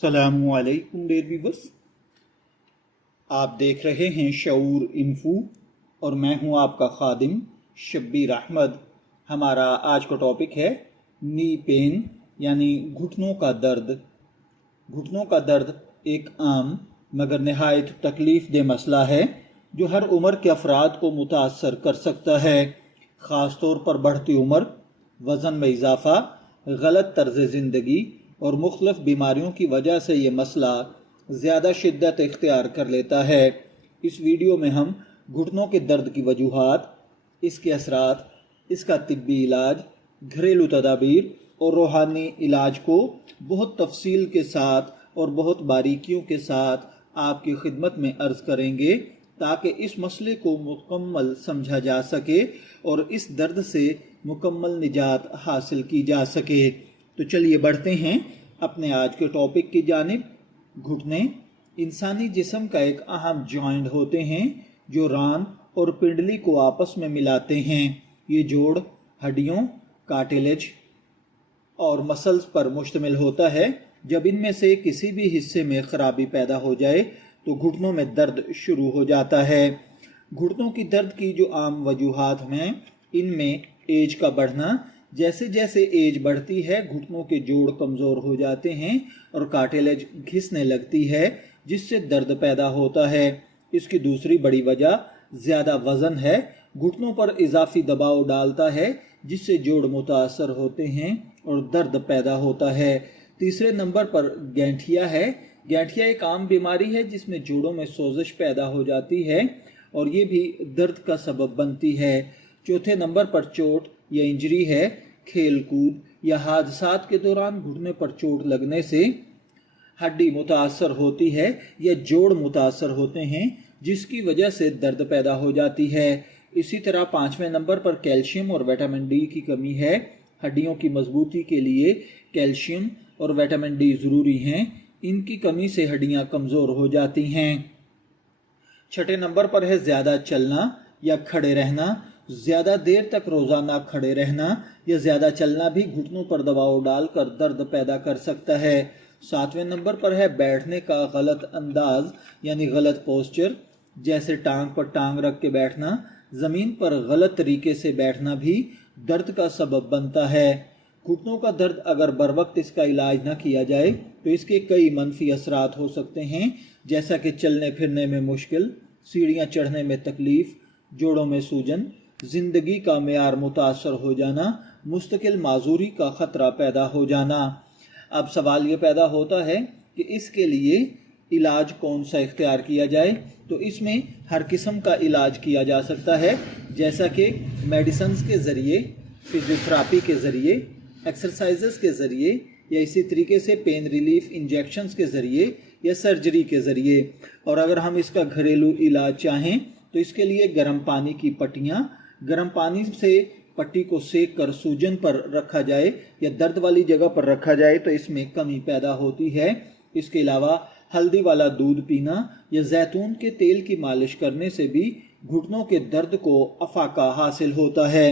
السلام علیکم dear viewers, آپ دیکھ رہے ہیں شعور انفو اور میں ہوں آپ کا خادم شبیر احمد۔ ہمارا آج کا ٹاپک ہے نی پین یعنی گھٹنوں کا درد۔ گھٹنوں کا درد ایک عام مگر نہایت تکلیف دہ مسئلہ ہے جو ہر عمر کے افراد کو متاثر کر سکتا ہے، خاص طور پر بڑھتی عمر، وزن میں اضافہ، غلط طرز زندگی اور مختلف بیماریوں کی وجہ سے یہ مسئلہ زیادہ شدت اختیار کر لیتا ہے۔ اس ویڈیو میں ہم گھٹنوں کے درد کی وجوہات، اس کے اثرات، اس کا طبی علاج، گھریلو تدابیر اور روحانی علاج کو بہت تفصیل کے ساتھ اور بہت باریکیوں کے ساتھ آپ کی خدمت میں عرض کریں گے تاکہ اس مسئلے کو مکمل سمجھا جا سکے اور اس درد سے مکمل نجات حاصل کی جا سکے۔ تو چلیے بڑھتے ہیں اپنے آج کے ٹاپک کی جانب۔ گھٹنے انسانی جسم کا ایک اہم جوائنٹ ہوتے ہیں جو ران اور پنڈلی کو آپس میں ملاتے ہیں۔ یہ جوڑ ہڈیوں، کارٹیلیج اور مسلز پر مشتمل ہوتا ہے۔ جب ان میں سے کسی بھی حصے میں خرابی پیدا ہو جائے تو گھٹنوں میں درد شروع ہو جاتا ہے۔ گھٹنوں کی درد کی جو عام وجوہات ہیں، ان میں ایج کا بڑھنا، جیسے جیسے ایج بڑھتی ہے گھٹنوں کے جوڑ کمزور ہو جاتے ہیں اور کارٹیلیج گھسنے لگتی ہے جس سے درد پیدا ہوتا ہے۔ اس کی دوسری بڑی وجہ زیادہ وزن ہے، گھٹنوں پر اضافی دباؤ ڈالتا ہے جس سے جوڑ متاثر ہوتے ہیں اور درد پیدا ہوتا ہے۔ تیسرے نمبر پر گینٹھیا ہے۔ گینٹھیا ایک عام بیماری ہے جس میں جوڑوں میں سوزش پیدا ہو جاتی ہے اور یہ بھی درد کا سبب بنتی ہے۔ چوتھے نمبر پر چوٹ یا انجری ہے۔ کھیل کود یا حادثات کے دوران گھٹنے پر چوٹ لگنے سے ہڈی متاثر ہوتی ہے یا جوڑ متاثر ہوتے ہیں جس کی وجہ سے درد پیدا ہو جاتی ہے۔ اسی طرح پانچویں نمبر پر کیلشیم اور وٹامن ڈی کی کمی ہے۔ ہڈیوں کی مضبوطی کے لیے کیلشیم اور وٹامن ڈی ضروری ہیں، ان کی کمی سے ہڈیاں کمزور ہو جاتی ہیں۔ چھٹے نمبر پر ہے زیادہ چلنا یا کھڑے رہنا۔ زیادہ دیر تک روزانہ کھڑے رہنا یا زیادہ چلنا بھی گھٹنوں پر دباؤ ڈال کر درد پیدا کر سکتا ہے۔ ساتویں نمبر پر ہے بیٹھنے کا غلط انداز یعنی غلط پوسچر، جیسے ٹانگ پر ٹانگ رکھ کے بیٹھنا۔ زمین پر غلط طریقے سے بیٹھنا بھی درد کا سبب بنتا ہے۔ گھٹنوں کا درد اگر بر وقت اس کا علاج نہ کیا جائے تو اس کے کئی منفی اثرات ہو سکتے ہیں، جیسا کہ چلنے پھرنے میں مشکل، سیڑھیاں چڑھنے میں تکلیف، جوڑوں میں سوجن، زندگی کا معیار متاثر ہو جانا، مستقل معذوری کا خطرہ پیدا ہو جانا۔ اب سوال یہ پیدا ہوتا ہے کہ اس کے لیے علاج کون سا اختیار کیا جائے؟ تو اس میں ہر قسم کا علاج کیا جا سکتا ہے، جیسا کہ میڈیسنز کے ذریعے، فزیوتھراپی کے ذریعے، ایکسرسائزز کے ذریعے، یا اسی طریقے سے پین ریلیف انجیکشنز کے ذریعے یا سرجری کے ذریعے۔ اور اگر ہم اس کا گھریلو علاج چاہیں تو اس کے لیے گرم پانی کی پٹیاں، گرم پانی سے پٹی کو سیک کر سوجن پر رکھا جائے یا درد والی جگہ پر رکھا جائے تو اس میں کمی پیدا ہوتی ہے۔ اس کے علاوہ ہلدی والا دودھ پینا یا زیتون کے تیل کی مالش کرنے سے بھی گھٹنوں کے درد کو افاقہ حاصل ہوتا ہے۔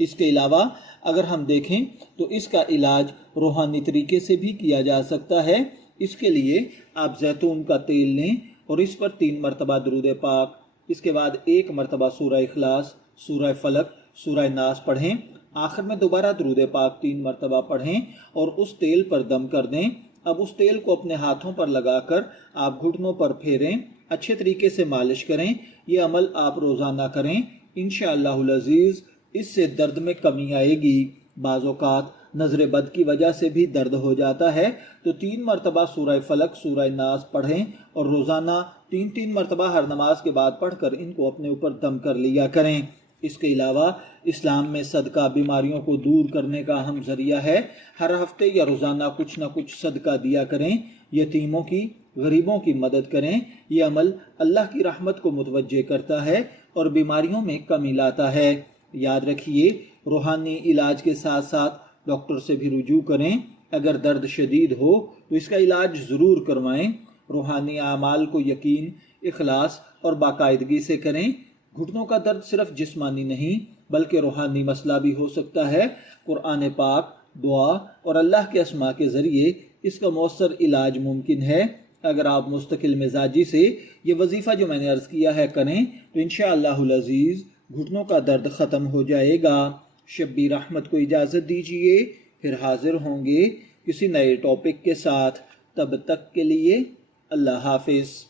اس کے علاوہ اگر ہم دیکھیں تو اس کا علاج روحانی طریقے سے بھی کیا جا سکتا ہے۔ اس کے لیے آپ زیتون کا تیل لیں اور اس پر 3 مرتبہ درود پاک، اس کے بعد 1 مرتبہ سورہ اخلاص، سورہ فلق، سورہ ناس پڑھیں، آخر میں دوبارہ درود پاک 3 مرتبہ پڑھیں اور اس تیل پر دم کر دیں۔ اب اس تیل کو اپنے ہاتھوں پر لگا کر آپ گھٹنوں پر پھیریں، اچھے طریقے سے مالش کریں۔ یہ عمل آپ روزانہ کریں، انشاءاللہ العزیز اس سے درد میں کمی آئے گی۔ بعض اوقات نظر بد کی وجہ سے بھی درد ہو جاتا ہے تو 3 مرتبہ سورہ فلق، سورہ ناس پڑھیں اور روزانہ 3 مرتبہ ہر نماز کے بعد پڑھ کر ان کو اپنے اوپر دم کر لیا کریں۔ اس کے علاوہ اسلام میں صدقہ بیماریوں کو دور کرنے کا اہم ذریعہ ہے۔ ہر ہفتے یا روزانہ کچھ نہ کچھ صدقہ دیا کریں، یتیموں کی، غریبوں کی مدد کریں۔ یہ عمل اللہ کی رحمت کو متوجہ کرتا ہے اور بیماریوں میں کمی لاتا ہے۔ یاد رکھیے، روحانی علاج کے ساتھ ساتھ ڈاکٹر سے بھی رجوع کریں۔ اگر درد شدید ہو تو اس کا علاج ضرور کروائیں۔ روحانی اعمال کو یقین، اخلاص اور باقاعدگی سے کریں۔ گھٹنوں کا درد صرف جسمانی نہیں بلکہ روحانی مسئلہ بھی ہو سکتا ہے۔ قرآن پاک، دعا اور اللہ کے اسماء کے ذریعے اس کا مؤثر علاج ممکن ہے۔ اگر آپ مستقل مزاجی سے یہ وظیفہ جو میں نے عرض کیا ہے کریں تو انشاءاللہ العزیز گھٹنوں کا درد ختم ہو جائے گا۔ شبیر احمد کو اجازت دیجیے، پھر حاضر ہوں گے کسی نئے ٹاپک کے ساتھ۔ تب تک کے لیے اللہ حافظ۔